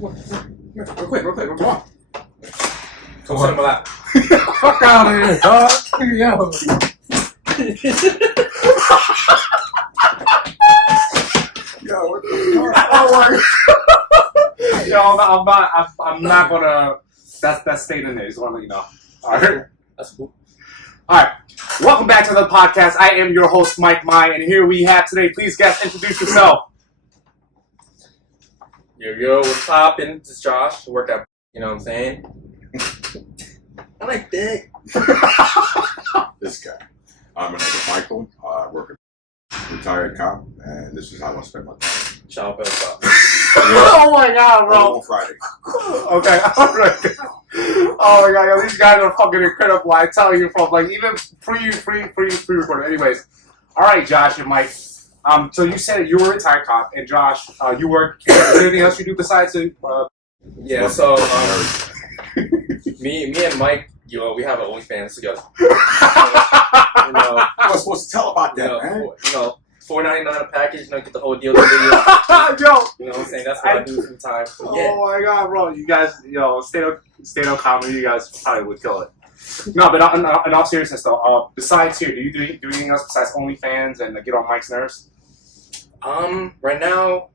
Real quick. Come on. Come on. Lap. Fuck out of here, dog. Yo. Yo, what the fuck? Oh my. Yo, I'm not gonna. That's staying in there. Just want to let you know. All right. That's cool. All right. Welcome back to the podcast. I am your host, Mike Mai, and here we have today. Please, guest, introduce yourself. Yo, what's poppin'? This is Josh. I work at, you know what I'm saying? I like that. This guy. I'm another Michael. I work at retired cop, and this is how I spend my time. Shout out to Oh my god, bro. On Friday. Okay, alright. Oh my god, yo, these guys are fucking incredible. I tell you from like even pre-recorded. Anyways, alright, Josh and Mike. So you said you were a retired cop, and Josh, you work. Is there anything else you do besides yeah, so me and Mike, we have an OnlyFans together. I was supposed to tell about that, man. $4.99 a package, get the whole deal. Video. Yo, You know what I'm saying? That's what I do from time. Oh my god, bro! You guys, stand-up comedy, you guys probably would kill it. No, but in all seriousness though, besides here, do you do anything else besides OnlyFans and get on Mike's nerves? Right now,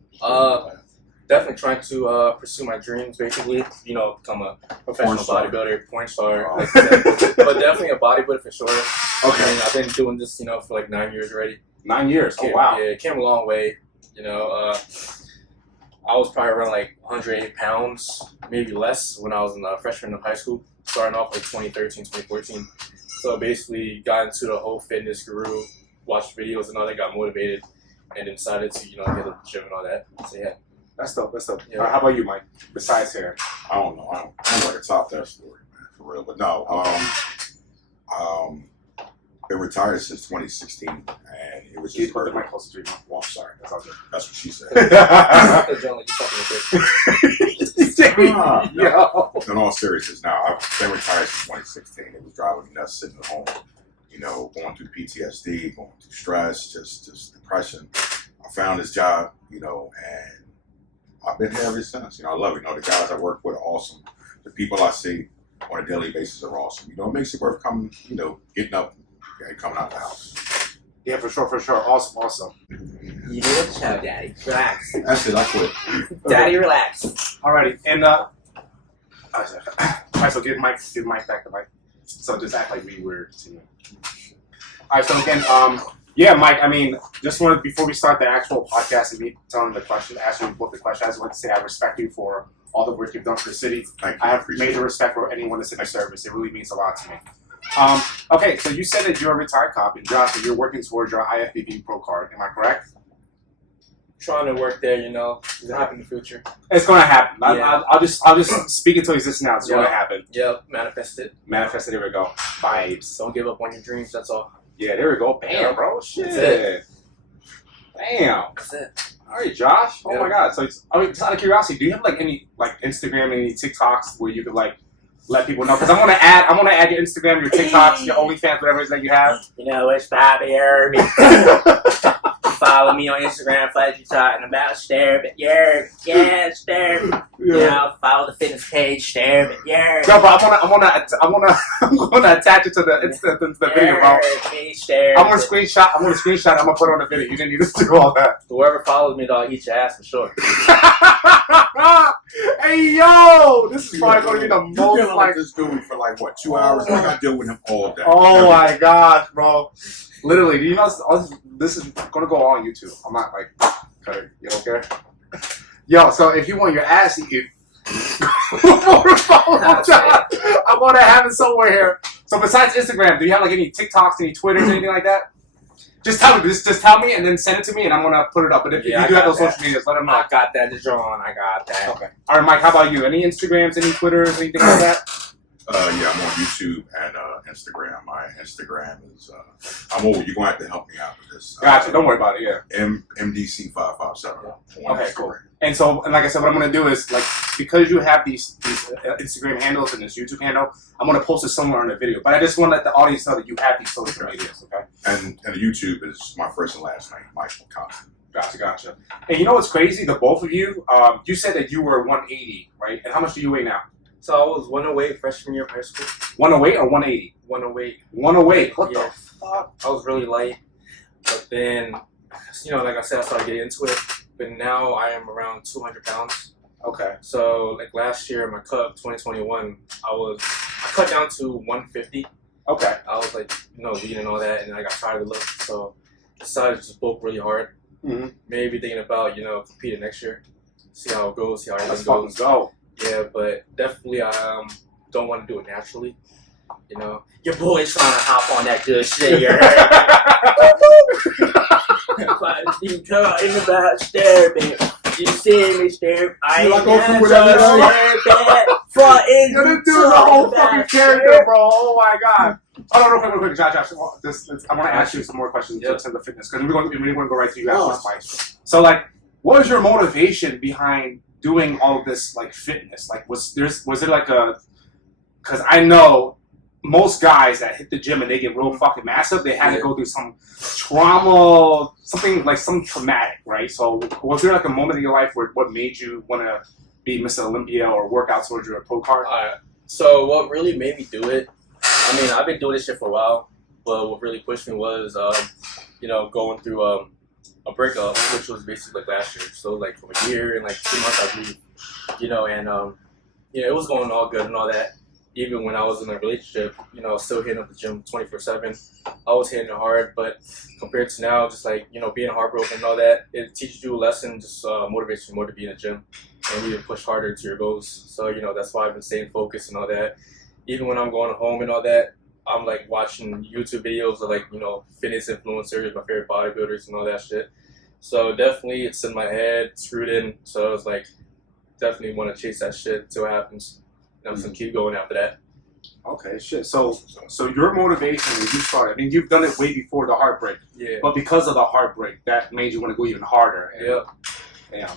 definitely trying to pursue my dreams, basically. Become a professional bodybuilder, porn star. Like but definitely a bodybuilder for sure. Okay. I mean, I've been doing this, for like 9 years already. 9 years. Oh wow. Yeah, it came a long way. I was probably around like 108 pounds, maybe less, when I was a freshman of high school, starting off like 2013, 2014. So basically got into the whole fitness guru, watched videos and all that, got motivated, and then decided to, hit the gym and all that. So yeah. That's dope. Yeah. How about you, Mike? Besides here? I don't know. I'm like a top that story, man, for real. But no, been retired since 2016, and it was just the mic closer to you. Well, I'm sorry. That's what she said. In all seriousness, now I've been retired since 2016. It was driving me nuts sitting at home, going through PTSD, going through stress, just depression. I found this job, and I've been here ever since. I love it. The guys I work with are awesome. The people I see on a daily basis are awesome. It makes it worth coming, getting up and coming out the house. Yeah, for sure. Awesome. You do it, show, Daddy. Relax. That's it. I quit. Daddy, relax. Alrighty, and alright, so give Mike back the mic. So just act like we were continuing. Alright, so again, yeah, Mike. I mean, just wanted before we start the actual podcast and me telling the question, asking you what the question. I just want to say I respect you for all the work you've done for the city. Thank you. I have major respect for anyone that's in the service. It really means a lot to me. Okay, so you said that you're a retired cop, and Josh, that you're working towards your Ifbb Pro card. Am I correct? Trying to work there, Does it happen in the future? It's gonna happen. Yeah. I'll just speak until it's now. It's gonna happen. Yep, manifest it. There we go. Vibes. Don't give up on your dreams, that's all. Yeah, there we go. Bam, bro. Shit. That's it. Bam. That's it. All right, Josh. Oh my God. So, just out of curiosity, do you have any Instagram, any TikToks where you could let people know? Because I'm gonna add your Instagram, your TikToks, your OnlyFans, whatever it is that you have. It's popular. Follow me on Instagram, what you talking about, stare, but follow the fitness page, stare, but No, bro, I'm gonna attach it to the video, bro. I'm gonna screenshot. I'm gonna put it on the video. You didn't need to do all that. Whoever follows me, dog, eat your ass for sure. Hey, yo, this is probably gonna be the most You're like this dude for 2 hours? I got to deal with him all day. Oh my gosh, bro. Literally, do you know this is gonna go on YouTube? I'm not cut it. You don't care? Yo, so if you want your ass eaten, I want to have it somewhere here. So besides Instagram, do you have any TikToks, any Twitters, anything like that? Just tell me. Just tell me, and then send it to me, and I'm gonna put it up. But if you do have those social medias, let them know. I got that, John. I got that. Okay. All right, Mike. How about you? Any Instagrams, any Twitters, anything like that? Yeah, I'm on YouTube and Instagram. My Instagram is I'm old. You're gonna have to help me out with this. Gotcha. Don't worry about it. Yeah. MDC557. Okay, cool. And like I said, what I'm gonna do is because you have these Instagram handles and this YouTube handle, I'm gonna post it somewhere in the video. But I just want to let the audience know that you have these social medias. Okay. And the YouTube is my first and last name, Michael Compton. Gotcha. And you know what's crazy? The both of you, you said that you were 180, right? And how much do you weigh now? So I was 108 freshman year of high school. 108 or 180? 108. 108. What Yeah. the fuck? I was really light, but then, like I said, I started getting into it. But now I am around 200 pounds. Okay. So like last year, my cut 2021, I cut down to 150. Okay. I was like, lean and all that, and I got tired of the look, so decided to just bulk really hard. Mm-hmm. Maybe thinking about competing next year, see how it goes, see how Let's everything fucking goes. go. Yeah, but definitely I don't want to do it naturally. Your boy's trying to hop on that good shit. You girl in the back staring. You see me stare. I ain't front end. You're gonna do the whole fucking character, bro. Oh my god. Oh, no, real quick, Josh. I want to ask you some more questions in terms of fitness because we want to go right to you after this fight. So, like, what was your motivation behind doing all of this, like, fitness? Like, was it like a? Because I know most guys that hit the gym and they get real fucking massive, they had to go through some trauma, some traumatic, right? So, was there like a moment in your life where what made you want to be Mr. Olympia or work out towards your pro card? So what really made me do it, I've been doing this shit for a while, but what really pushed me was, going through a breakup, which was basically like last year. So like for a year and like 2 months I believe, it was going all good and all that. Even when I was in a relationship, still hitting up the gym 24/7. I was hitting it hard, but compared to now, just like, being heartbroken and all that, it teaches you a lesson, just motivates you more to be in the gym and even push harder to your goals. So, that's why I've been staying focused and all that. Even when I'm going home and all that, I'm like watching YouTube videos of like, fitness influencers, my favorite bodybuilders and all that shit. So definitely it's in my head, it's rooted in. So I was like, definitely want to chase that shit until it happens. And I'm just gonna keep going after that. Okay, shit. So your motivation when you started, you've done it way before the heartbreak. Yeah. But because of the heartbreak, that made you want to go even harder. Yeah.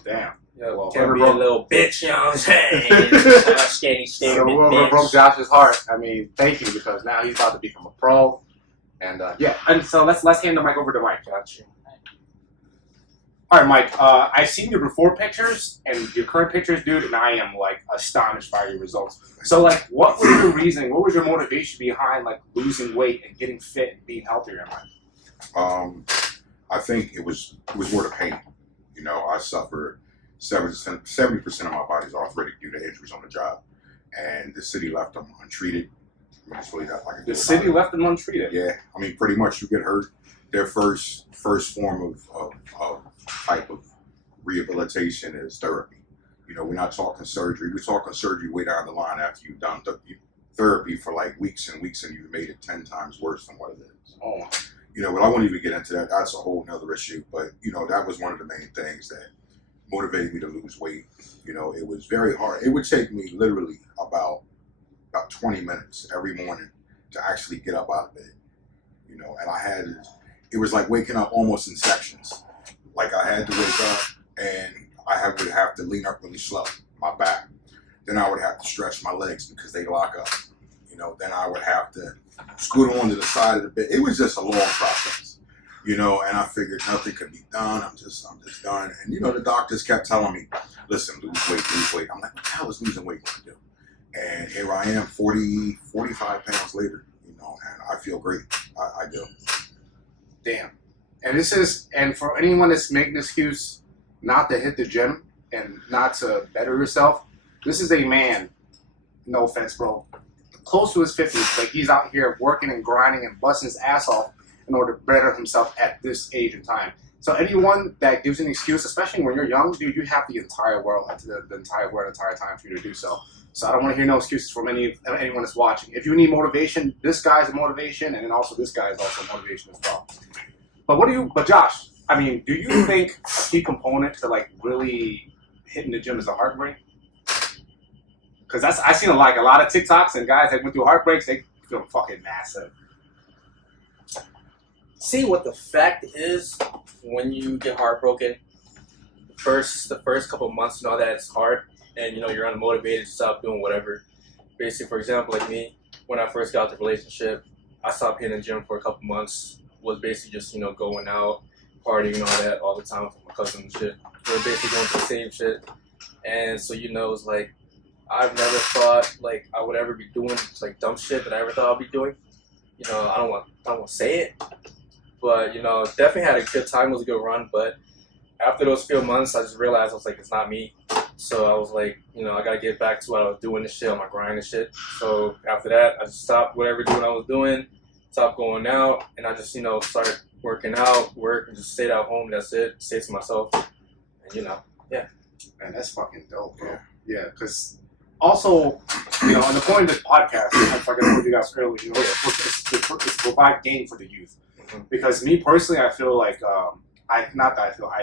Damn. Yeah, well, can't be a little bitch, you know what I'm saying? So whoever broke Josh's heart, thank you, because now he's about to become a pro. And and so let's hand the mic over to Mike. Gotcha. All right, Mike. I've seen your before pictures and your current pictures, dude, and I am like astonished by your results. So, like, what was your reasoning? What was your motivation behind like losing weight and getting fit and being healthier in life? I think it was more the pain. I suffered 70% of my body's arthritic due to injuries on the job, and the city left them untreated. It's really not like the city left them untreated. Yeah, pretty much you get hurt. Their first form of type of rehabilitation is therapy. We're not talking surgery. We're talking surgery way down the line after you've done therapy for like weeks and weeks and you've made it 10 times worse than what it is. Oh. But I won't even get into that. That's a whole nother issue. But, that was one of the main things that motivated me to lose weight. It was very hard. It would take me literally about 20 minutes every morning to actually get up out of bed. And it was like waking up almost in sections. Like I had to wake up and would have to lean up really slow, my back. Then I would have to stretch my legs because they lock up. Then I would have to scoot onto the side of the bed. It was just a long process, and I figured nothing could be done. I'm just done. And, the doctors kept telling me, listen, lose weight. I'm like, what the hell is losing weight going to do? And here I am 45 pounds later, and I feel great. I do. Damn. And for anyone that's making an excuse not to hit the gym and not to better yourself, this is a man, no offense, bro, close to his 50s. Like, he's out here working and grinding and busting his ass off in order to better himself at this age and time. So anyone that gives an excuse, especially when you're young, dude, you have the entire world, the entire time for you to do so. So I don't want to hear no excuses from anyone that's watching. If you need motivation, this guy's a motivation, and then also this guy is also motivation as well. But Josh, do you think a key component to like really hitting the gym is a heartbreak? Because I've seen like a lot of TikToks and guys that went through heartbreaks, they feel fucking massive. See, what the fact is, when you get heartbroken, the first couple of months and all that, it's hard, and you're unmotivated to stop doing whatever. Basically, for example, like me, when I first got out the relationship, I stopped hitting the gym for a couple months. Was basically just going out, partying and all that all the time with my cousin and shit. We're basically going through the same shit. And so, you know, it's like, I've never thought, like, I would ever be doing, like, dumb shit that I ever thought I'd be doing. You know, I don't want to say it. But, you know, definitely had a good time. It was a good run. But after those few months, I just realized, I was like, it's not me. So I was like, you know, I got to get back to what I was doing and shit, on my grind and shit. So after that, I just stopped whatever doing I was doing, stopped going out, and I just, you know, started working out, work, and just stayed at home. That's it. Stayed to myself. And, you know, yeah. Man, that's fucking dope, bro. Yeah, because also, you know, on the point of this podcast, I forgot to you guys earlier, you know, it's to provide game for the youth. Mm-hmm. Because me personally, I feel like, I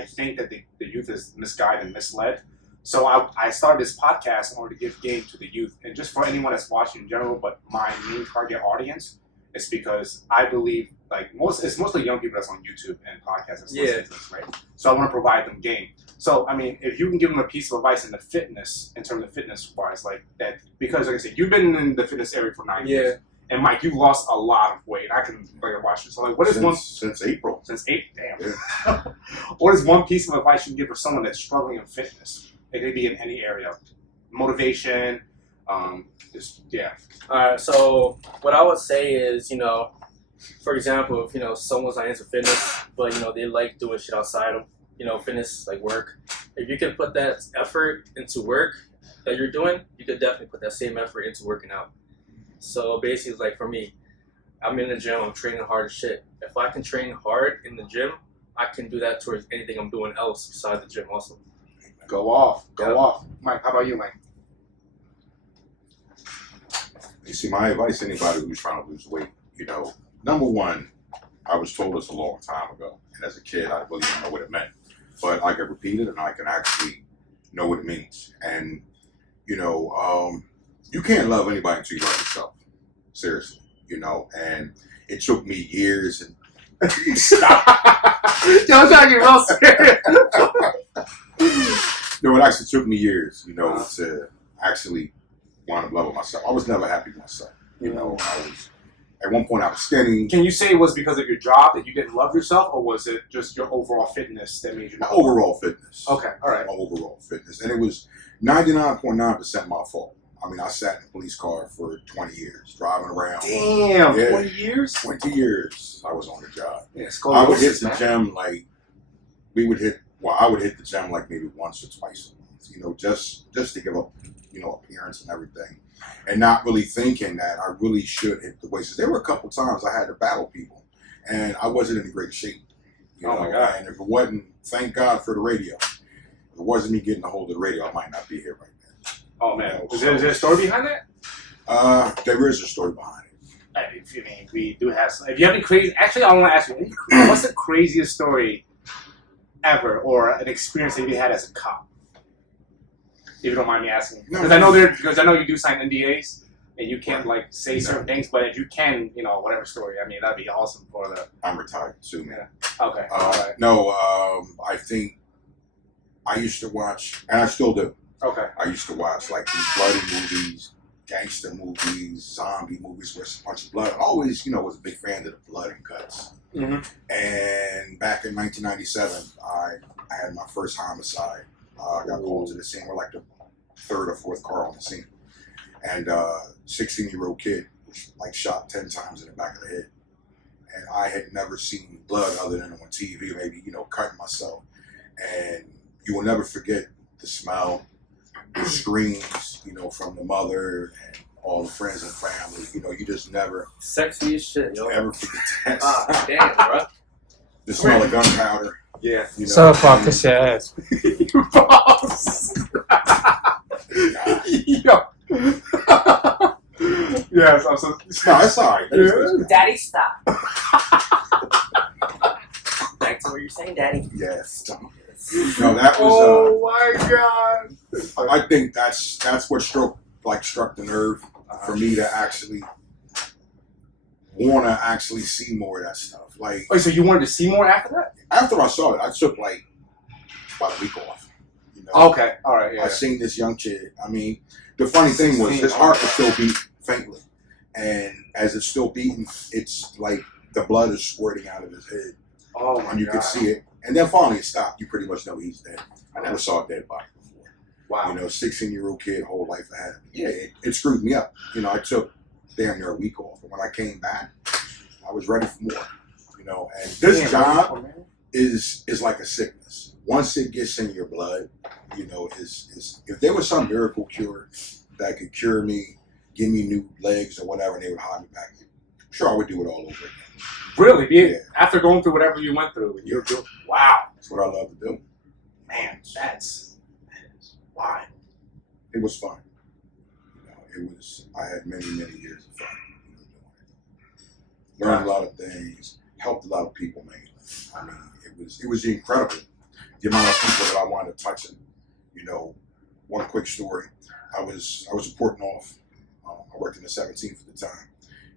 think that the youth is misguided and misled. So I started this podcast in order to give game to the youth, and just for anyone that's watching in general, but my main target audience is because I believe, like, it's mostly young people that's on YouTube and podcasts and stuff like this, right? So I want to provide them game. So, I mean, if you can give them a piece of advice in the fitness, in terms of fitness-wise, like that, because, like I said, you've been in the fitness area for 9 years. And Mike, you lost a lot of weight. I can watch it. So, like, what is since April? Since April, damn. Yeah. What is one piece of advice you can give for someone that's struggling in fitness? It could be in any area, motivation, Alright, so what I would say is, you know, for example, if, you know, someone's not into fitness, but, you know, they like doing shit outside of, you know, fitness, like work. If you can put that effort into work that you're doing, you could definitely put that same effort into working out. So basically, it's like, for me, I'm in the gym, I'm training hard as shit. If I can train hard in the gym, I can do that towards anything I'm doing else besides the gym also. Go off. Mike, how about you, Mike? You see, my advice to anybody who's trying to lose weight, you know, number one, I was told this a long time ago, and as a kid, I really didn't know what it meant. But I can repeat it, and I can actually know what it means. And, you know, you can't love anybody until you love yourself. Seriously, you know, and it took me years and stop. Yo, I'm trying to get real serious. No, it actually took me years, you know, to actually wind up loving myself. I was never happy with myself. You know, at one point I was skinny. Can you say it was because of your job that you didn't love yourself, or was it just your overall fitness that made you My overall fitness. Okay, all right. My overall fitness. And it was 99.9% my fault. I mean, I sat in a police car for 20 years, driving around. Damn, 20 years? 20 years I was on the job. Yeah, I would hit the gym like, I would hit the gym like maybe once or twice a month, you know, just to give up, you know, appearance and everything. And not really thinking that I really should hit the weights. There were a couple times I had to battle people, and I wasn't in great shape. You know? My God. And if it wasn't, thank God for the radio. If it wasn't me getting a hold of the radio, I might not be here right now. Oh, man. You know, is there a story behind that? There is a story behind it. I mean, we do have some. If you have any crazy, actually, I want to ask you, what's the craziest story ever, or an experience that you had as a cop? If you don't mind me asking, because I know you do sign NDAs and you can't like say certain things, but if you can, you know, whatever story, I mean, that'd be awesome for the. I'm retired too, man. Okay. No, I think I used to watch, and I still do. Okay. I used to watch like these bloody movies, gangster movies, zombie movies where it's a bunch of blood. I always, you know, was a big fan of the blood and guts. Mm-hmm. And back in 1997, I had my first homicide. I got called to the scene. We're like the third or fourth car on the scene. And 16-year-old kid was like shot 10 times in the back of the head. And I had never seen blood other than on TV, maybe, you know, cutting myself. And you will never forget the smell, the screams, you know, from the mother and all the friends and family. You know, you just never. Sexy as shit, yo. Ever forget that. Ah, damn, bro. The smell of gunpowder. Yeah. You know, so fuck this your ass. You boss. Yo. Yes, I'm so. No, it's alright. Daddy, stop. Back to what you're saying, Daddy. Yes. No, that was. Oh my God. I think that's what struck the nerve for me to actually want to actually see more of that stuff. Like, oh, so you wanted to see more after that? After I saw it, I took like about a week off. You know? Okay, all right. Yeah. I seen this young kid. I mean, the funny thing was his heart was still beating faintly, and as it's still beating, it's like the blood is squirting out of his head. Oh my and you God. could see it. And then finally it stopped. You pretty much know he's dead. I never saw a dead body before. Wow. You know, 16-year-old kid, whole life ahead of me. Yeah, it screwed me up. You know, I took damn near a week off. And when I came back, I was ready for more. You know, and this job is like a sickness. Once it gets in your blood, you know, is if there was some miracle cure that could cure me, give me new legs or whatever, and they would hire me back, sure, I would do it all over again. Really? Yeah. After going through whatever you went through, you're doing. Wow. That's what I love to do. Man, that is wild. It was fun. You know, I had many years of fun. Learned a lot of things, helped a lot of people, man. I mean, it was incredible, the amount of people that I wanted to touch. And, you know, one quick story. I was reporting off. I worked in the 17th at the time,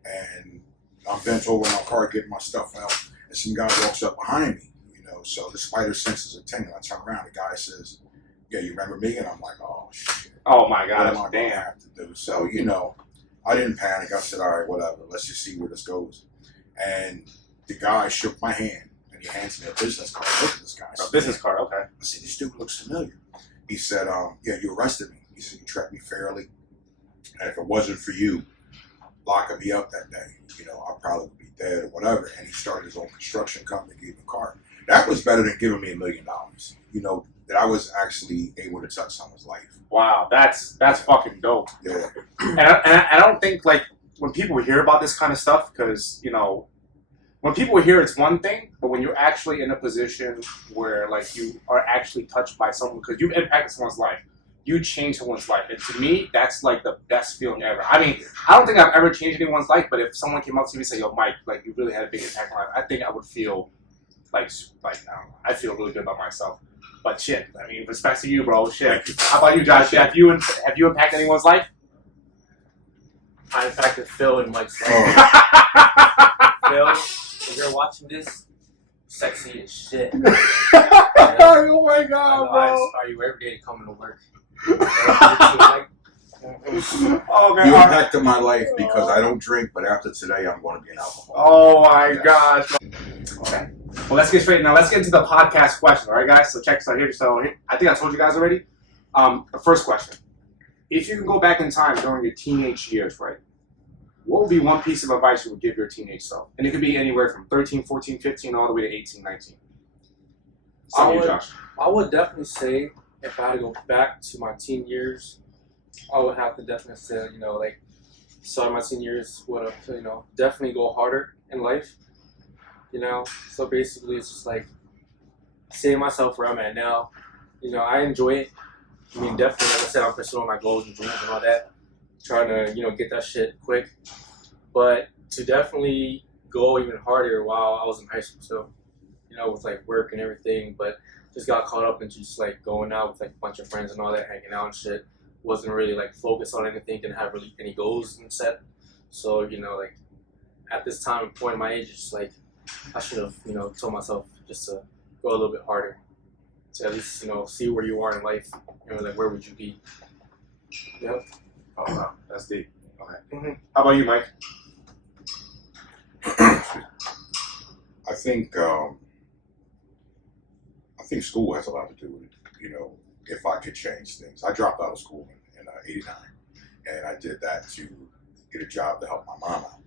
and I'm bent over in my car getting my stuff out, and some guy walks up behind me. You know, so the spider senses are tingling. I turn around, the guy says, "Yeah, you remember me?" And I'm like, "Oh shit! Oh my What God! am I gonna have to do?" So, you know, I didn't panic. I said, "All right, whatever. Let's just see where this goes." And the guy shook my hand, and he hands me a business card. Look at this guy. A business card. Okay. I said, "This dude looks familiar." He said, "Yeah, you arrested me." He said, "You tracked me fairly, and if it wasn't for you locking me up that day, you know, I probably would be dead or whatever." And he started his own construction company, gave me a car. That was better than giving me $1 million. You know, that I was actually able to touch someone's life. Wow, that's fucking dope. Yeah. And I don't think, like, when people hear about this kind of stuff, because, you know, when people hear it's one thing, but when you're actually in a position where, like, you are actually touched by someone, because you've impacted someone's life, you change someone's life. And to me, that's, like, the best feeling ever. I mean, I don't think I've ever changed anyone's life, but if someone came up to me and said, "Yo, Mike, like, you really had a big impact on my life," I think I would feel, like I don't know, I feel really good about myself. But shit, I mean, respect to you, bro. Shit. How about you, Josh? Have you impacted anyone's life? I impacted Phil and Mike's life. Oh, Phil, if you're watching this, sexy as shit. Oh my I God, know, I bro. inspire you every day to come into work. Oh you man. impacted my life because I don't drink, but after today, I'm going to be an alcoholic. Oh my Yes. gosh. Okay. Well, let's get straight now. Let's get into the podcast question. All right, guys. So check this out here. So I think I told you guys already. The first question: if you can go back in time during your teenage years, right? What would be one piece of advice you would give your teenage self? And it could be anywhere from 13, 14, 15, all the way to 18, 19. So you, Josh. I would definitely say, if I had to go back to my teen years, I would have to definitely say, you know, like, start my teen years would have, you know, definitely go harder in life, you know. So basically, it's just like seeing myself where I'm at now. You know, I enjoy it. I mean, definitely, like I said, I'm pursuing my goals and dreams and all that, trying to, you know, get that shit quick. But to definitely go even harder while I was in high school, so, you know, with like work and everything, but just got caught up in just like going out with like a bunch of friends and all that, hanging out and shit. Wasn't really like focused on anything, didn't have really any goals and set. So, you know, like at this time and point in my age, it's just like I should have, you know, told myself just to go a little bit harder. To at least, you know, see where you are in life. You know, like where would you be? Yep. Oh, wow. That's deep. Okay. Mm-hmm. How about you, Mike? I think school has a lot to do with it. You know, if I could change things. I dropped out of school in '89, and I did that to get a job to help my mom out.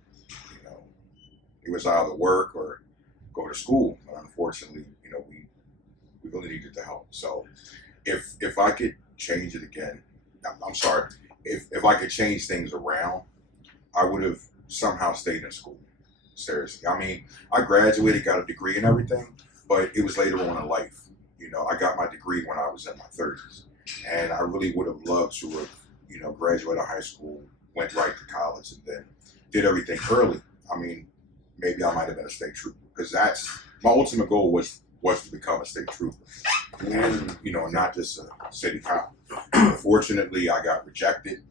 You know, it was either work or go to school, but unfortunately, you know, we really needed the help. So if I could change it again, I'm sorry, if I could change things around, I would have somehow stayed in school. Seriously. I mean, I graduated, got a degree and everything, but it was later on in life. You know, I got my degree when I was in my 30s, and I really would have loved to have, you know, graduated high school, went right to college, and then did everything early. I mean, maybe I might have been a state trooper, because that's my ultimate goal was to become a state trooper, and, you know, not just a city cop. Unfortunately, I got rejected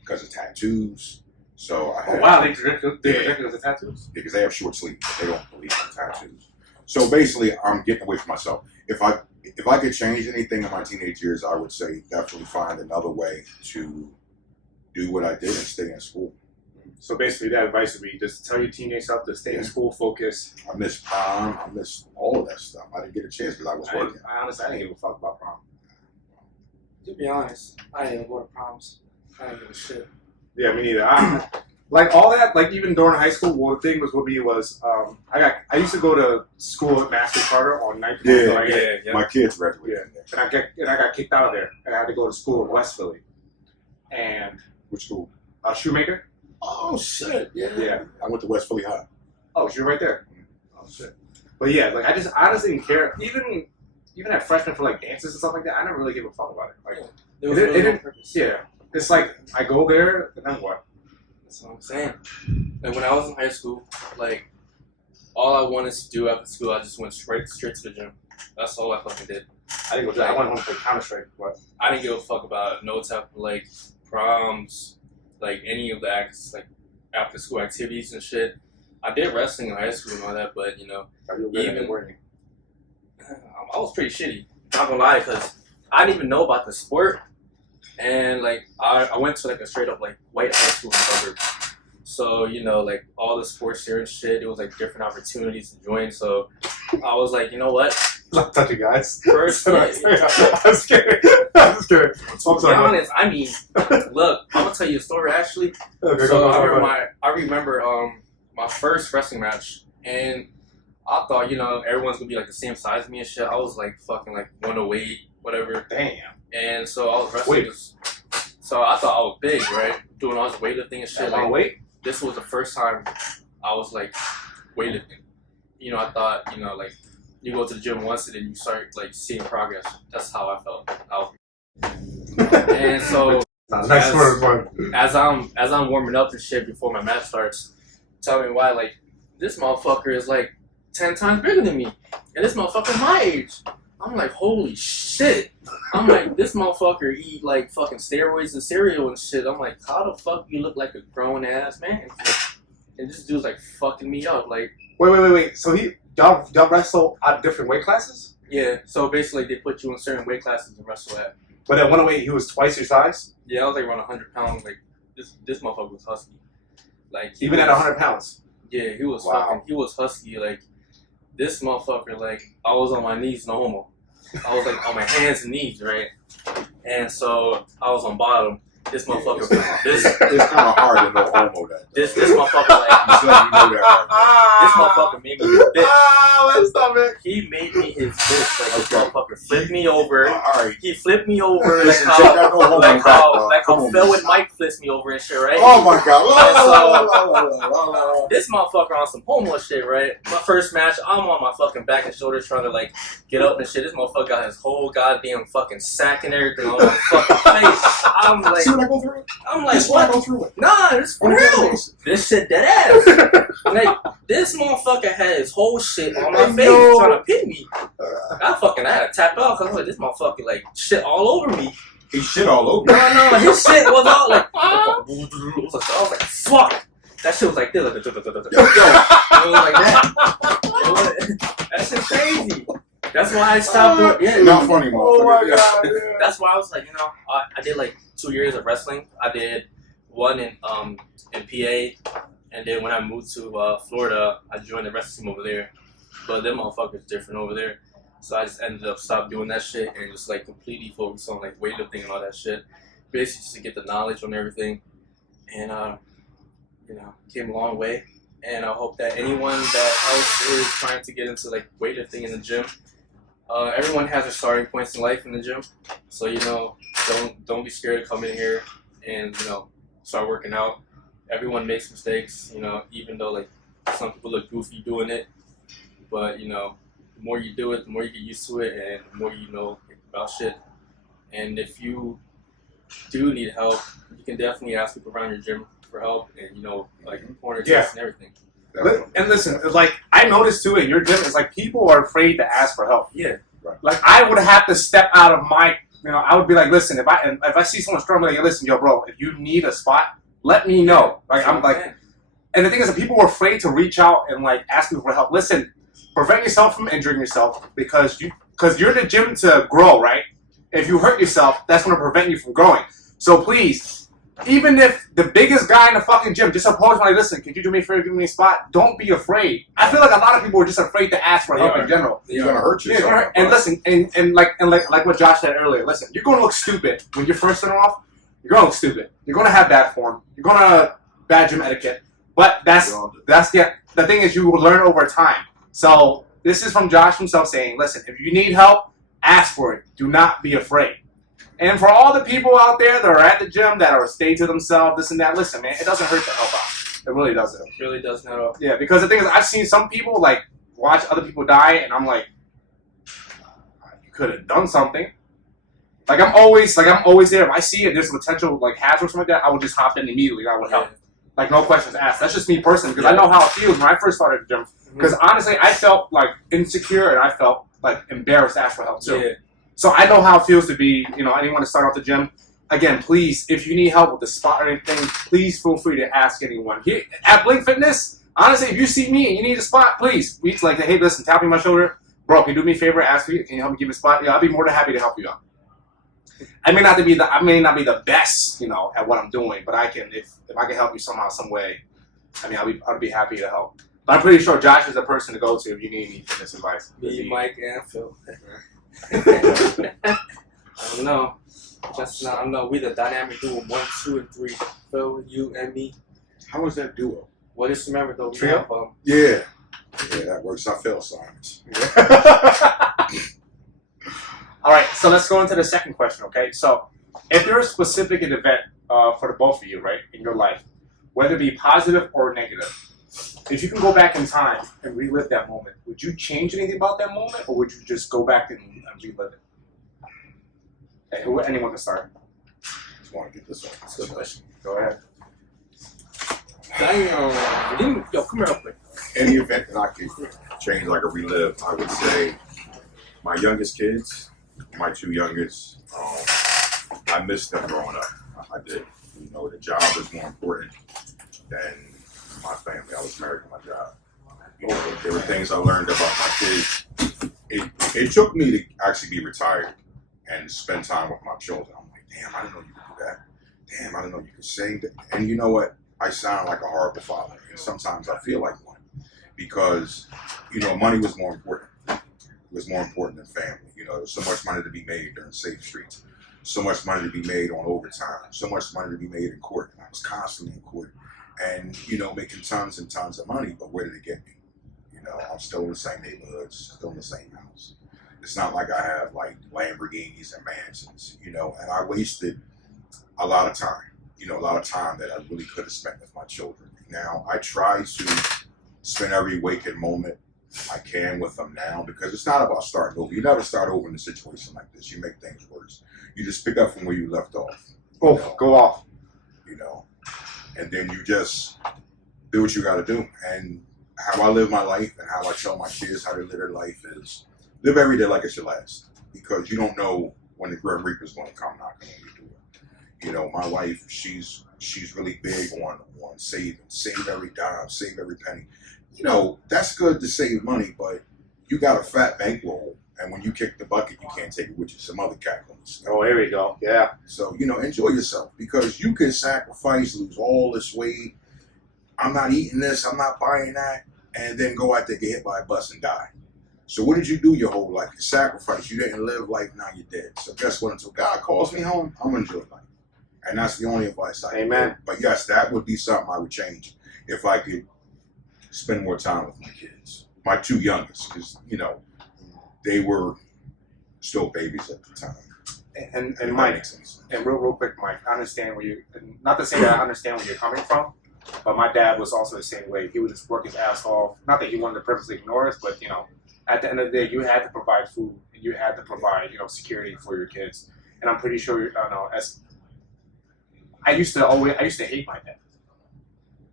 because of tattoos. So I had Wow, they rejected the tattoos? because they have short sleeves. They don't believe in tattoos. So basically, I'm getting away from myself. If I could change anything in my teenage years, I would say definitely find another way to do what I did and stay in school. So basically, that advice would be just tell your teenage self to stay in school, focus. I miss prom. I miss all of that stuff. I didn't get a chance because I was working. I honestly, I didn't give a fuck about prom. To be honest, I didn't even go to proms. I didn't give a shit. Yeah, me neither. Like all that, like even during high school, one thing was I used to go to school at Master Carter on 19th. Yeah. My kids graduated. Yeah. And I got kicked out of there, and I had to go to school in West Philly. And Which school? Shoemaker. Oh shit! Yeah. I went to West Philly High. Oh, you're right there. Oh shit. But yeah, like I just honestly didn't care. Even at freshman for like dances and stuff like that, I never really gave a fuck about it. Like There was really no purpose. yeah, it's like I go there and then what? That's what I'm saying. Like when I was in high school, like all I wanted to do after school, I just went straight to the gym. That's all I fucking did. I didn't go to. I went home to play Counter-Strike. What? I didn't give a fuck about no type of like proms, like any of the like after school activities and shit. I did wrestling in high school and all that, but you know, Are you good at it, weren't you? I was pretty shitty. Not gonna lie, because I didn't even know about the sport, and like I went to like a straight up like white high school in the suburbs. So you know, like all the sports here and shit, it was like different opportunities to join. So I was like, you know what? Not touching guys. First, I was kidding. I was kidding. To be honest, I mean, look, I'm gonna tell you a story actually. Okay, So I remember my first wrestling match, and I thought, you know, everyone's gonna be like the same size as me and shit. I was like fucking like 108, whatever. Damn. And so I was wrestling. So I thought I was big, right? Doing all this weightlifting and shit. Like, Wait. this was the first time I was like weightlifting. You know, I thought, you know, like you go to the gym once and then you start like seeing progress. That's how I felt. And so as I'm warming up and shit before my match starts, tell me why like this motherfucker is like 10 times bigger than me, and this motherfucker's my age. I'm like, holy shit. I'm like, this motherfucker eat like fucking steroids and cereal and shit. I'm like, how the fuck you look like a grown ass man? And this dude's like fucking me up. Like, wait. So y'all wrestle at different weight classes? yeah. So basically, they put you in certain weight classes to wrestle at. But at 108, he was twice your size? Yeah, I was like around 100 pounds. Like this motherfucker was husky. Like Even at 100 pounds? Yeah, he was Wow. fucking. He was husky. Like this motherfucker. Like I was on my knees, no homo. I was like on my hands and knees, right? And so I was on bottom. This motherfucker. This It's kind of hard to know homo that. this motherfucker. Like You said you know that. this motherfucker made me his bitch. Let's stop it. He made me his bitch. Like this motherfucker flipped me over. All right. He flipped me over like Listen, how check out no homo back, bro. Come on, Phil man. and Mike flips me over and shit, right? Oh my God. This motherfucker on some homo shit, right? My first match, I'm on my fucking back and shoulders trying to like get up and shit. This motherfucker got his whole goddamn fucking sack and everything on my fucking face. I'm like, See when I go through it? I'm like, This when I what? go through it. Nah, it's for real. This shit dead ass. Like, this motherfucker had his whole shit on my face trying to pin me. I had to tap out because I was like, this motherfucker like shit all over me. He shit all over. No, his shit was all like, I was like, fuck. That shit was like this. It was like that. That shit's crazy. That's why I stopped doing. Yeah, Not funny, motherfucker. Oh my God. Yeah. that's why I was like, you know, I did like 2 years of wrestling. I did one in PA, and then when I moved to Florida, I joined the wrestling team over there. But them motherfuckers different over there, so I just ended up stopped doing that shit and just like completely focused on like weightlifting and all that shit, basically just to get the knowledge on everything, and you know, came a long way. And I hope that anyone that else is trying to get into like weightlifting in the gym. Everyone has their starting points in life in the gym, so you know, don't be scared to come in here and you know start working out. Everyone makes mistakes, you know, even though like some people look goofy doing it, but you know, the more you do it, the more you get used to it, and the more you know about shit. And if you do need help, you can definitely ask people around your gym for help, and you know, like corner tests and everything. And listen, like I noticed too in your gym, it's like people are afraid to ask for help. Yeah. Like I would have to step out of my, you know, I would be like, listen, if I see someone struggling, like, listen, yo, bro, if you need a spot, let me know. Like I'm like, and the thing is that people are afraid to reach out and like ask people for help. Listen, prevent yourself from injuring yourself because you're in the gym to grow, right? If you hurt yourself, that's going to prevent you from growing. So please, even if the biggest guy in the fucking gym just approached me, like, listen, could you do me a favor, give me a spot? Don't be afraid. I feel like a lot of people are just afraid to ask for help in general. You're gonna hurt yourself. Yeah, and listen, and like what Josh said earlier, listen, you're gonna look stupid when you're first starting off. You're gonna look stupid. You're gonna have bad form. You're gonna bad gym etiquette. But that's the thing is you will learn over time. So this is from Josh himself saying, listen, if you need help, ask for it. Do not be afraid. And for all the people out there that are at the gym that are stay to themselves, this and that, listen, man, it doesn't hurt to help out. It really doesn't. It really doesn't at all. Yeah, because the thing is, I've seen some people like watch other people die, and I'm like, you could have done something. Like I'm always there. If I see it, there's a potential like hazard or something like that, I would just hop in immediately. I would help. Like no questions asked. That's just me personally because I know how it feels when I first started the gym. Because honestly, I felt like insecure and I felt like embarrassed to ask for help too. Yeah. So I know how it feels to be, anyone to start off the gym. Again, please, if you need help with the spot or anything, please feel free to ask anyone. Here at Blink Fitness, honestly, if you see me and you need a spot, please, we like, hey, listen, tap me on my shoulder. Bro, can you do me a favor? Ask me, can you help me give me a spot? Yeah, I'll be more than happy to help you out. I may not be the best, at what I'm doing, but I can, if I can help you somehow, some way, I'll be happy to help. But I'm pretty sure Josh is the person to go to if you need any fitness advice. Me, Mike, and Phil. I don't know. Just now, I don't know. We the dynamic duo 1, 2, and 3. Phil, you, and me. How was that duo? Well, just remember though. Trio? Yeah, that works. I fail science. All right, so let's go into the second question, okay? So, if there's a specific event for the both of you, right, in your life, whether it be positive or negative, if you can go back in time and relive that moment, would you change anything about that moment, or would you just go back and relive it? Hey, anyone can start. Just want to get this one. That's a good question. Go ahead. Damn. Yo, come here real quick. Any event that I could change, like a relive, I would say my youngest kids, my two youngest, I missed them growing up. I did. The job was more important than my family. I was married to my job. There were things I learned about my kids. It took me to actually be retired and spend time with my children. I'm like, damn, I didn't know you could do that. Damn, I didn't know you could sing that. And you know what? I sound like a horrible father. And sometimes I feel like one. Because, money was more important. It was more important than family. There was so much money to be made during Safe Streets. So much money to be made on overtime. So much money to be made in court. And I was constantly in court. And, making tons and tons of money. But where did it get me? I'm still in the same neighborhoods, still in the same house. It's not like I have like Lamborghinis and mansions, and I wasted a lot of time that I really could have spent with my children. Now I try to spend every waking moment I can with them now because it's not about starting over. You never start over in a situation like this. You make things worse. You just pick up from where you left off. Go off. And then you just do what you got to do. And how I live my life and how I tell my kids how to live their life is live every day like it's your last, because you don't know when the Grim Reaper's going to come knocking on your door. My wife, she's really big on saving, save every dime, save every penny. That's good to save money, but you got a fat bankroll, and when you kick the bucket, you can't take it with you. Some other cat comes. Oh, here we go. Yeah. So enjoy yourself, because you can sacrifice, lose all this weight. I'm not eating this, I'm not buying that, and then go out there, get hit by a bus and die. So what did you do your whole life? You sacrificed. You didn't live life, now you're dead. So guess what? Until God calls me home, I'm going to enjoy life. And that's the only advice I can give. But yes, that would be something I would change if I could spend more time with my kids. My two youngest, because, they were still babies at the time. And Mike, and real quick, Mike, I understand not to say that I understand where you're coming from, but my dad was also the same way. He would just work his ass off. Not that he wanted to purposely ignore us, but, at the end of the day, you had to provide food, and you had to provide, security for your kids. And I'm pretty sure, I used to hate my dad,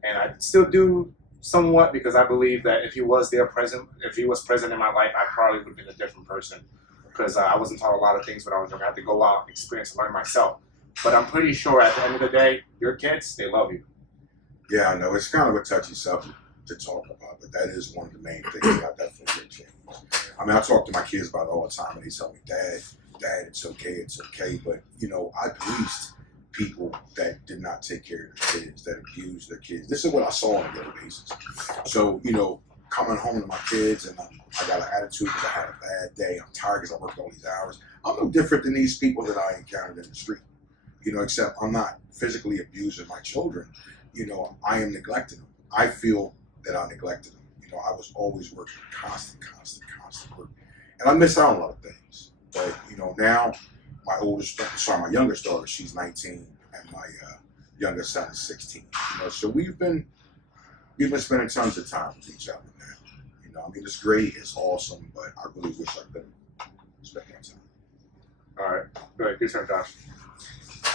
and I still do somewhat, because I believe that if he was present in my life, I probably would have been a different person, because I wasn't taught a lot of things when I was young. I had to go out and experience and learn myself. But I'm pretty sure at the end of the day, your kids, they love you. Yeah, I know. It's kind of a touchy subject to talk about, but that is one of the main things that I definitely would change. I talk to my kids about it all the time, and they tell me, Dad, it's okay. But, I policed people that did not take care of their kids, that abused their kids. This is what I saw on a daily basis. So, you know, coming home to my kids and I got an attitude because I had a bad day. I'm tired because I worked all these hours. I'm no different than these people that I encountered in the street, you know, except I'm not physically abusing my children. You know, I am neglecting them. I feel that I neglected them. You know, I was always working, constant work. And I missed out on a lot of things. But, you know, now my youngest daughter, she's 19, and my youngest son is 16. You know, so we've been spending tons of time with each other now. You know, I mean, it's great, it's awesome, but I really wish I could spend more time. All right, go ahead, your turn, Josh.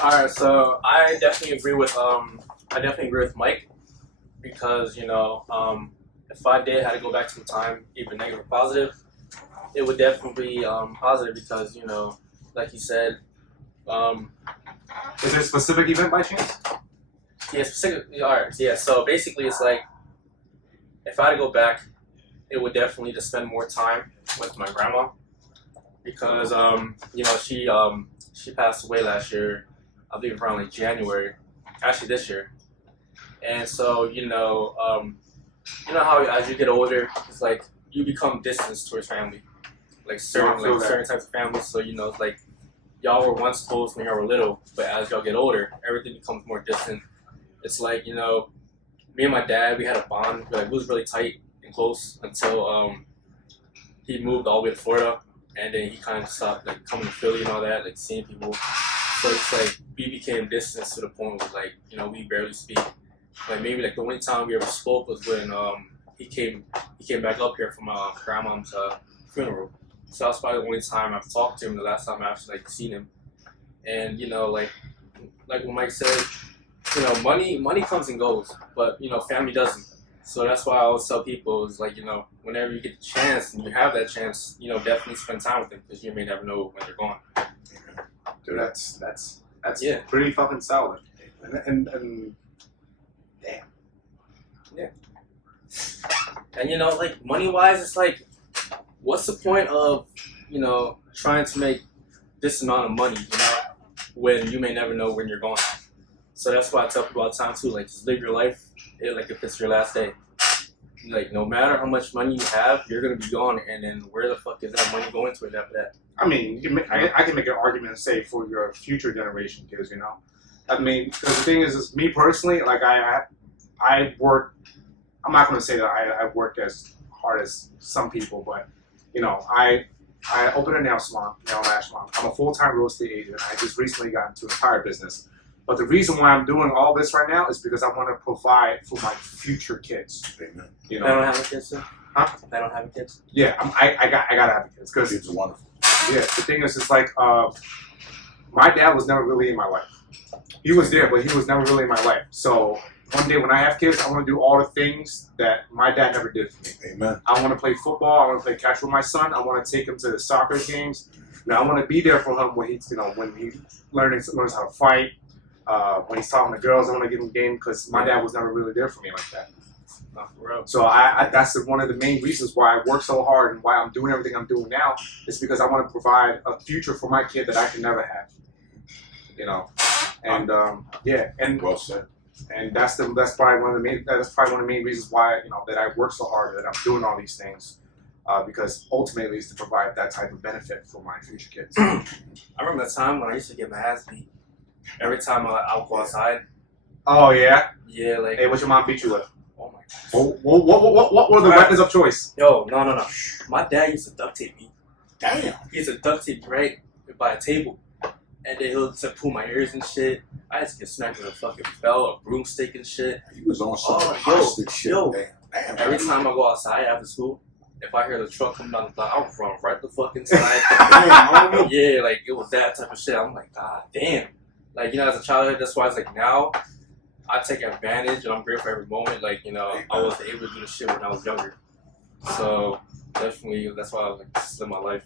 All right, so I definitely agree with Mike because you know if I did have to go back to the time, either negative or positive, it would definitely be positive because you know, like you said, Is there a specific event by chance? yeah, specifically, all right, yeah. So basically, it's like if I had to go back, it would definitely just spend more time with my grandma because you know she passed away last year. I believe around like January, actually this year. And so, you know how as you get older, it's like you become distant towards family, like certain types of families. So you know, it's like y'all were once close when y'all were little, but as y'all get older, everything becomes more distant. It's like you know, me and my dad, we had a bond, like we was really tight and close until he moved all the way to Florida, and then he kind of stopped like coming to Philly and all that, like seeing people. So it's like we became distant to the point where like you know we barely speak. Like maybe like the only time we ever spoke was when he came back up here for my grandma's funeral. So that's probably the only time I've talked to him. The last time I've actually like seen him. And you know like what Mike said, you know money comes and goes, but you know family doesn't. So that's why I always tell people is like you know whenever you get the chance and you have that chance, you know definitely spend time with them because you may never know when they're gone. Dude, that's yeah, pretty fucking solid. And damn. Yeah. And you know, like money wise, it's like, what's the point of you know trying to make this amount of money, you know, when you may never know when you're going. So that's why I tell people all the time too, like just live your life, like if it's your last day. Like no matter how much money you have, you're gonna be gone, and then where the fuck is that money going to after that? I mean, I can make an argument and say for your future generation kids, you know. I mean, because the thing is me personally, like I work. I'm not going to say that I worked as hard as some people, but you know, I opened a nail lash salon. I'm a full-time real estate agent. I just recently got into the tire business. But the reason why I'm doing all this right now is because I want to provide for my future kids. Amen. You know, I don't have a kid, sir. Huh? I don't have a kid. Yeah, I gotta have kids because Kids are wonderful. yeah. The thing is, it's like my dad was never really in my life. He was there, but he was never really in my life. So one day when I have kids, I want to do all the things that my dad never did for me. Amen. I want to play football. I want to play catch with my son. I want to take him to the soccer games. Now I want to be there for him when he's when he learns how to fight. When he's talking to girls, I want to give him game because my dad was never really there for me like that. So that's one of the main reasons why I work so hard and why I'm doing everything I'm doing now is because I want to provide a future for my kid that I can never have. You know, and yeah, and Well said. and that's probably one of the main reasons why that I work so hard that I'm doing all these things because ultimately it's to provide that type of benefit for my future kids. I remember the time when I used to get my ass beat every time I would go outside. Oh yeah. Yeah, like Hey, what your mom beat you with? oh my god. What were the weapons of choice? Yo, no. My dad used to duct tape me. Damn. He used to duct tape me right by a table. And then he'll just pull my ears and shit. I used to get smacked with a fucking belt, a broomstick and shit. He was on some Oh, hostage shit. yo. Damn. Every time I go outside after school, if I hear the truck coming down the block, I'll run right the fucking side. Damn. Yeah, like it was that type of shit. I'm like, god damn. Like, as a child, that's why it's like now I take advantage and I'm grateful for every moment. Like, I was able to do the shit when I was younger. So definitely that's why I was like, this is my life.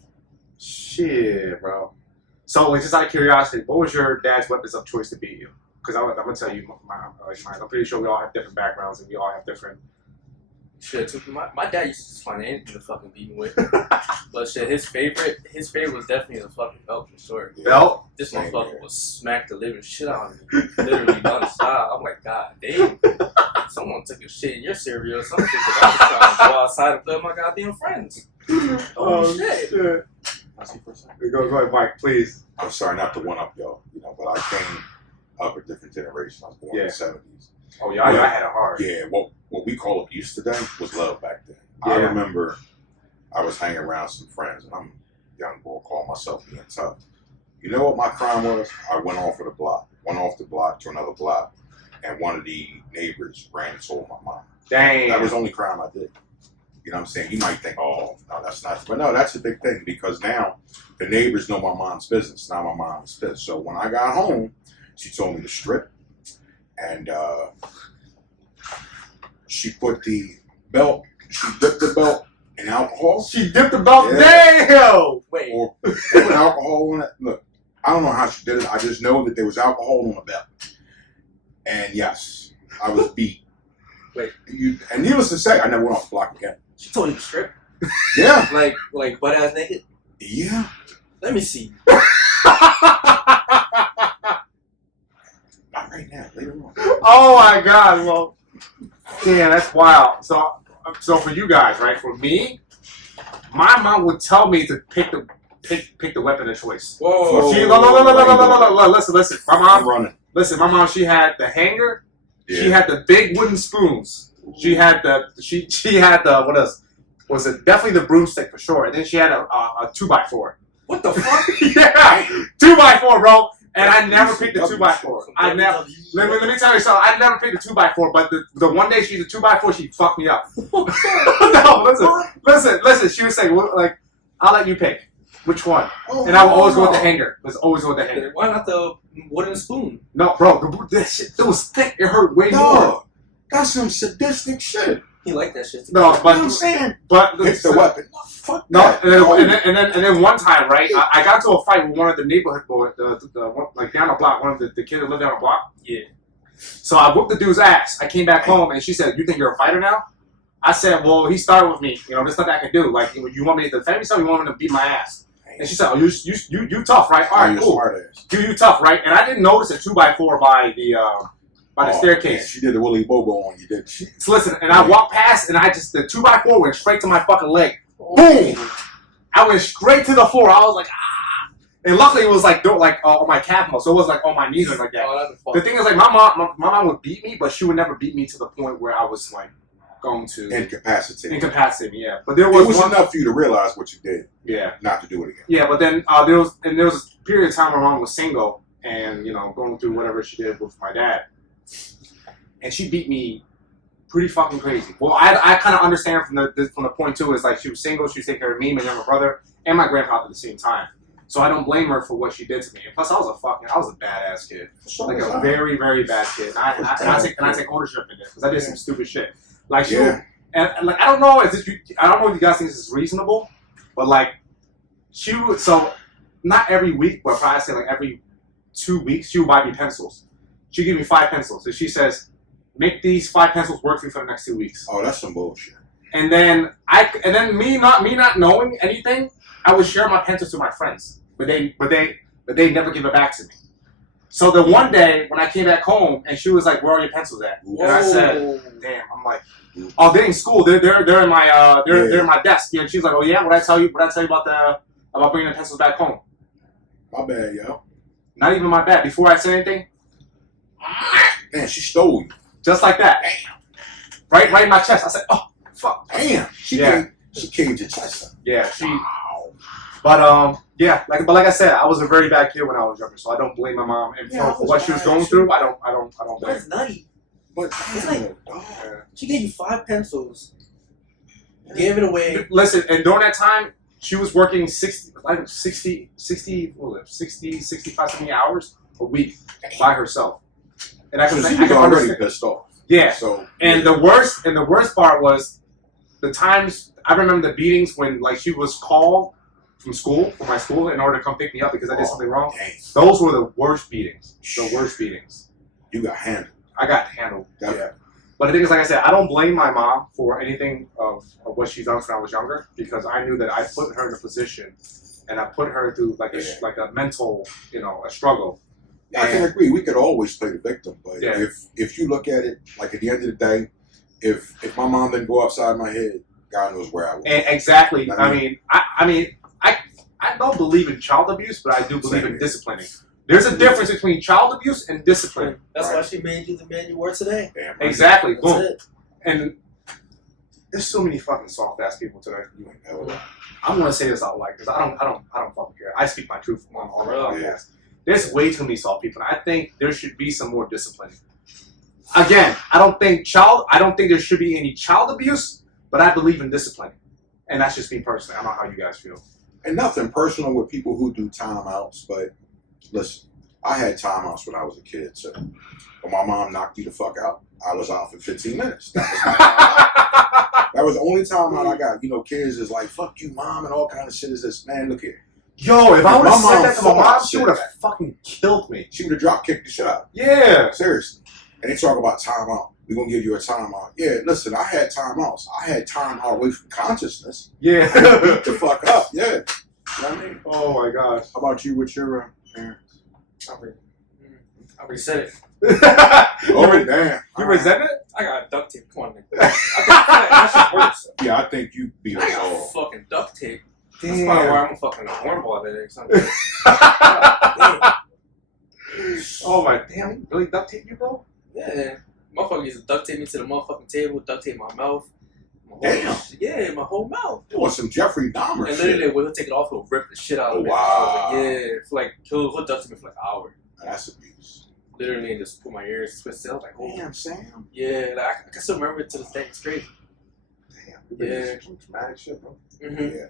Shit, bro. So, just out of curiosity, what was your dad's weapons of choice to beat you? Because I'm gonna tell you mine. I'm pretty sure we all have different backgrounds and we all have different Shit, my dad used to just find anything to fucking beat me with. But shit, his favorite was definitely the fucking belt for sure. Belt? This motherfucker will smack the living shit out of me, literally non-stop. I'm like, God damn, someone took a shit in your cereal. Someone took it out trying to go outside and play with my goddamn friends. Oh shit. Go ahead, Mike, please. I'm sorry, not to one up y'all, but I came up a different generation. I was born in the 70s. Oh yeah, I had it hard. Yeah, what we call abuse today was love back then. Yeah. I remember I was hanging around some friends, and I'm a young boy, calling myself being tough. You know what my crime was? I went off the block to another block, and one of the neighbors ran and told my mom. Dang. That was the only crime I did. You know what I'm saying? You might think, oh, no, that's not. But no, that's a big thing, because now the neighbors know my mom's business, not my mom's business. So when I got home, she told me to strip, and she put she dipped the belt in alcohol. She dipped the belt? Yeah. Damn! Wait. Or put alcohol in it. Look, I don't know how she did it. I just know that there was alcohol on the belt. And yes, I was beat. Wait. And needless to say, I never went off the block again. She told you to strip? Yeah. Like butt ass naked? Yeah. Let me see. Not right now. Later on. Oh my God! Well, damn, that's wild. So for you guys, right? For me, my mom would tell me to pick the weapon of choice. Whoa. No. Listen. My I'm mom. running. Listen, my mom. She had the hanger. Yeah. She had the big wooden spoons. She had the what else? Was it definitely the broomstick for sure? And then she had a 2x4. What the fuck? Yeah, 2x4, bro. And I never picked the 2x4. I never. Let me tell you something. I never picked the 2x4, but the one day she used a 2x4, she fucked me up. No, listen. She was saying, like, I'll let you pick which one, and I will always go with the hanger. Why not the wooden spoon? No, bro, that shit, it was thick. It hurt way more. That's some sadistic shit. He liked that shit. No, but You know what I'm saying? But Hit the weapon. No, fuck No, that. and then one time, right? I got into a fight with one of the neighborhood boys, like down the block, one of the kids that lived down the block. Yeah. So I whooped the dude's ass. I came back home and she said, "You think you're a fighter now?" I said, "Well, he started with me. There's nothing I can do. Like, you want me to defend myself? You want me to beat my ass?" And she said, "Oh, you tough, right? All right, cool. You tough, right?" And I didn't notice a 2x4 by the staircase. Man, she did the Willy Bobo on you, didn't she? So listen, and I walked past, and the 2x4 went straight to my fucking leg. Boom! I went straight to the floor. I was like, ah! And luckily it was like on my calf muscle, so it was like on my knees and like that. The thing is, like, my mom would beat me, but she would never beat me to the point where I was like going to incapacitate me. Yeah, but there was enough for you to realize what you did. Yeah, not to do it again. Yeah, but then there was a period of time where mom was single and going through whatever she did with my dad. And she beat me pretty fucking crazy. Well, I kind of understand from the point too is like she was single, she was taking care of me, my younger brother, and my grandpa at the same time. So I don't blame her for what she did to me. And plus, I was a badass kid, like a very, very bad kid. And I take ownership in this because I did some stupid shit. Like and like I don't know if you guys think this is reasonable, but like she would not every week, but probably say like every 2 weeks she would buy me pencils. She'd give me 5 pencils, and she says, "Make these 5 pencils work for you for the next 2 weeks." Oh, that's some bullshit. And then me not knowing anything, I would share my pencils to my friends, but they never give it back to me. So the one day when I came back home and she was like, "Where are your pencils at?" And I said, "Damn." I'm like, "Oh, they're in school. They're in my they're in my desk." And she's like, "Oh yeah, what I tell you about bringing the pencils back home?" My bad, yo. Not even my bad. Before I said anything, man, she stole you. Just like that. Damn. Right in my chest. I said, "Oh, fuck." Damn. She caved your chest up. Yeah, Wow. But like I said, I was a very bad kid when I was younger, so I don't blame my mom. And for what she was going through, I don't blame her. That's nutty. But it's like, she gave you 5 pencils, gave it away. Listen, and during that time, she was working 65, 70 hours a week by herself. And I was already pissed off. Yeah. So the worst part was the times I remember the beatings when like she was called from my school in order to come pick me up because I did something wrong. Dang. Those were the worst beatings. The worst beatings. You got handled. I got handled. Definitely. Yeah. But the thing is, like I said, I don't blame my mom for anything of what she's done when I was younger because I knew that I put her in a position and I put her through like a mental, a struggle. Yeah, I can agree. We could always play the victim, but Yeah. if you look at it, like at the end of the day, if my mom didn't go upside my head, God knows where I would. And exactly. I don't believe in child abuse, but I do believe in disciplining. There's a difference between child abuse and discipline. That's why she made you the man you were today. Damn right. Exactly. That's Boom. it. And there's so many fucking soft ass people today. You ain't never lied. I'm gonna say this out loud because I don't fucking care. I speak my truth on all the podcasts. Yeah. There's way too many soft people. And I think there should be some more discipline. Again, I don't think there should be any child abuse, but I believe in discipline. And that's just me personally. I don't know how you guys feel. And nothing personal with people who do timeouts, but listen, I had timeouts when I was a kid, so when my mom knocked me the fuck out, I was out for 15 minutes. That was my timeout. That was the only timeout I got. You know, kids is like, fuck you, mom, and all kind of shit is this. Man, look here. Yo, if I would have My said mom that to my mom, she said would have that. fucking killed me. She would have drop kicked the shit out. Yeah. Seriously. And they talk about timeout. We're going to give you a timeout. Yeah, listen, I had timeouts. I had time out away from consciousness. Yeah. Beat the fuck up, yeah. You know what I mean? Oh my gosh. How about you with your parents? I already said it. Oh, damn. You resent it? I got duct tape. Come on, nigga. That shit works. Yeah, I think you beat I us got all. fucking duct tape. That's Damn. probably why I'm a fucking hornball today or something. Oh my damn, you really duct tape you, bro? Yeah. Motherfucker used to duct tape me to the motherfucking table, duct tape my mouth. Damn. Yeah, my whole mouth. Doing some Jeffrey Dahmer And shit. literally, when he'll take it off, he'll rip the shit out of Oh, it. wow. Yeah, for like, he'll duct tape me for like an hour. That's abuse. Literally, and just put my ears twisted. I was like, oh. Damn, Sam. Yeah, like, I can still remember it to this day. It's crazy. Damn. You been Yeah. through some traumatic shit, bro. Mm-hmm. Yeah.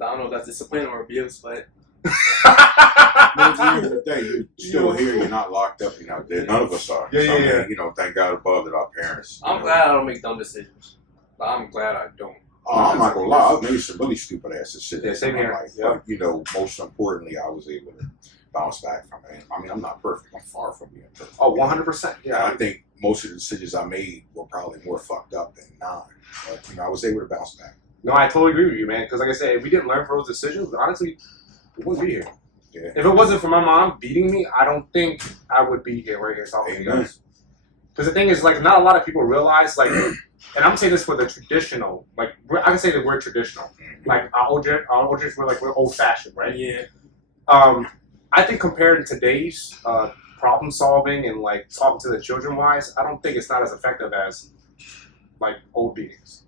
I don't know if that's discipline or abuse, but But at the end of the day, you're still here. You're not locked up. You're not dead. None of us are. Yeah, So, I yeah, mean, you know, thank God above that our parents. I'm glad I don't make dumb decisions. But I'm glad I don't. Oh, I'm not gonna lie. I've made some really stupid ass shit. Yeah, same in my here. life. Yeah. But you know, most importantly, I was able to bounce back from it. I mean, I'm not perfect. I'm far from being perfect. Oh, 100%. Yeah, Yeah. I think most of the decisions I made were probably more fucked up than not. But you know, I was able to bounce back. No, I totally agree with you, man. Because like I said, if we didn't learn from those decisions, honestly, we wouldn't be here. Yeah. If it wasn't for my mom beating me, I don't think I would be here right here talking to you Amen. guys. Because the thing is, like, not a lot of people realize, like, and I'm saying this for the traditional, like, I can say the word traditional. Like, our old generations were like, we're old fashioned, right? Yeah. I think compared to today's problem solving and like talking to the children wise, I don't think it's not as effective as like old beatings.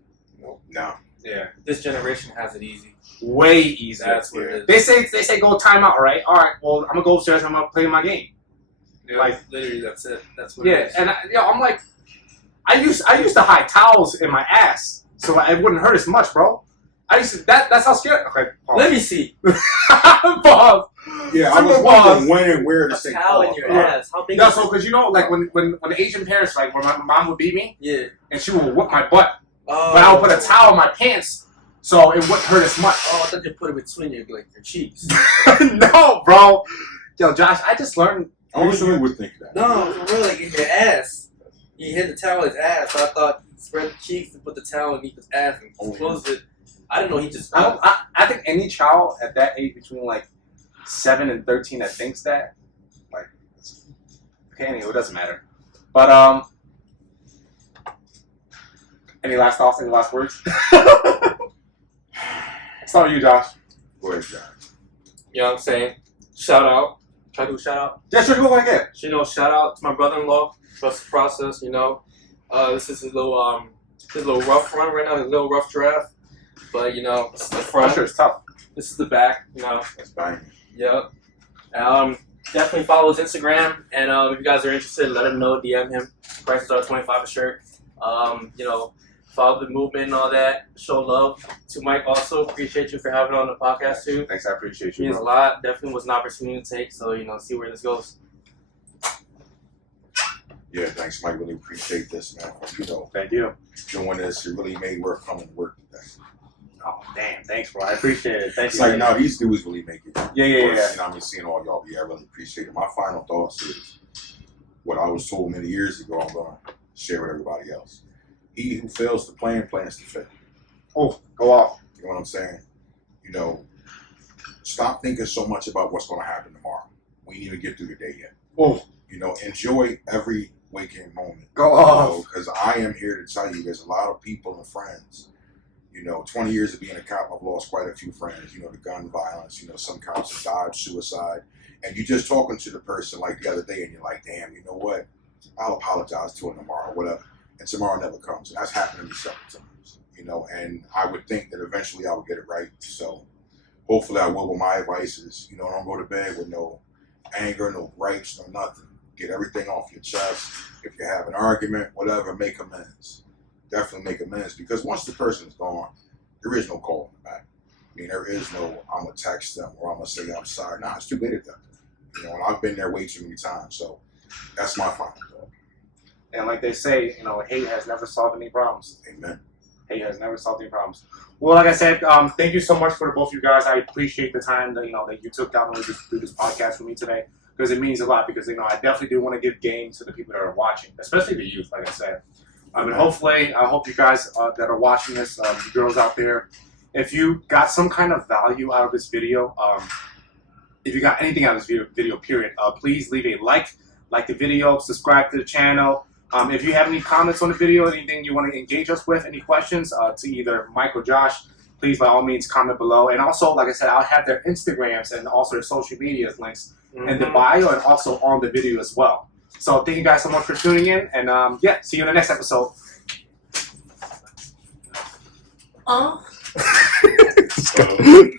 No. Yeah. This generation has it easy. Way easier. That's what it is. They say go time out, right? All right, well, I'm gonna go upstairs. I'm gonna play my game. Yeah, like- literally, that's it. That's what it Yeah, is. and I'm like, I used to hide towels in my ass so it wouldn't hurt as much, bro. I used to, that's how scared. Okay, pause. Let me see. Pause. Yeah, I Super was pause. wondering when and where to A say towel in pause, your bro. ass. How big No, is so it? because you know, like when the Asian parents, like when my mom would beat me Yeah. and she would whip my butt, Oh. but I would put a towel in my pants so it wouldn't hurt as much. Oh, I thought you put it between your cheeks. No, bro. Yo, Josh, I just learned. Only you would think that. No, for real, like in your ass. You hit the towel in his ass. So I thought he spread the cheeks and put the towel underneath his ass and closed it. I didn't know he just. I think any child at that age between like 7 and 13 that thinks that, like, okay, anyway, it doesn't matter. But any last thoughts? Any last words? Start with you, Josh. Go ahead, John. You know what I'm saying? Shout out. Try to do a shout out. Yeah, sure, go again. You know, shout out to my brother-in-law. Trust the process. You know, this is his little rough run right now. His little rough draft. But you know, this is the front. I'm sure it's tough. This is the back. You know. That's banging. Yep. Definitely follow his Instagram, and if you guys are interested, let him know. DM him. Prices are $25 a shirt. You know, follow the movement and all that. Show love to Mike. Also, appreciate you for having him on the podcast too. Thanks, I appreciate you, Means a bro. lot. Definitely was an opportunity to take. So you know, see where this goes. Yeah, thanks, Mike. Really appreciate this, man. You know, Thank you. doing this, it really made work coming to work today. Oh, damn, thanks, bro. I appreciate it. Thank It's you. like, no, these dudes really make it. Yeah. You know what I mean? Seeing all y'all, yeah, I really appreciate it. My final thoughts is what I was told many years ago. I'm going to share with everybody else. He who fails to plan plans to fail. Oh, go off. You know what I'm saying? You know, stop thinking so much about what's going to happen tomorrow. We ain't even get through the day yet. Oh, You know, enjoy every waking moment. go off. Because I am here to tell you, there's a lot of people and friends. You know, 20 years of being a cop, I've lost quite a few friends. You know, the gun violence. You know, some cops have died, suicide. And you're just talking to the person like the other day, and you're like, damn, you know what? I'll apologize to him tomorrow, whatever. And tomorrow never comes. And that's happened to me several times. You know, and I would think that eventually I would get it right. So hopefully I will. With my advice is, you know, don't go to bed with no anger, no gripes, no nothing. Get everything off your chest. If you have an argument, whatever, make amends. Definitely make amends, because once the person is gone, there is no calling back. I mean, there is no, I'm going to text them or I'm going to say I'm sorry. Nah, it's too late at that point. You know, and I've been there way too many times. So that's my final thought. And like they say, you know, hate has never solved any problems. Amen. Hate has never solved any problems. Well, like I said, thank you so much for both of you guys. I appreciate the time that, you know, that you took down to do this podcast with me today, because it means a lot. Because, you know, I definitely do want to give game to the people that are watching, especially the youth, like I said. And hopefully, I hope you guys that are watching this, you girls out there, if you got some kind of value out of this video, if you got anything out of this video, period, please leave a like the video, subscribe to the channel. If you have any comments on the video, anything you want to engage us with, any questions to either Mike or Josh, please by all means comment below. And also, like I said, I'll have their Instagrams and also their social media links in the bio and also on the video as well. So thank you guys so much for tuning in, and yeah, see you in the next episode. Oh. So,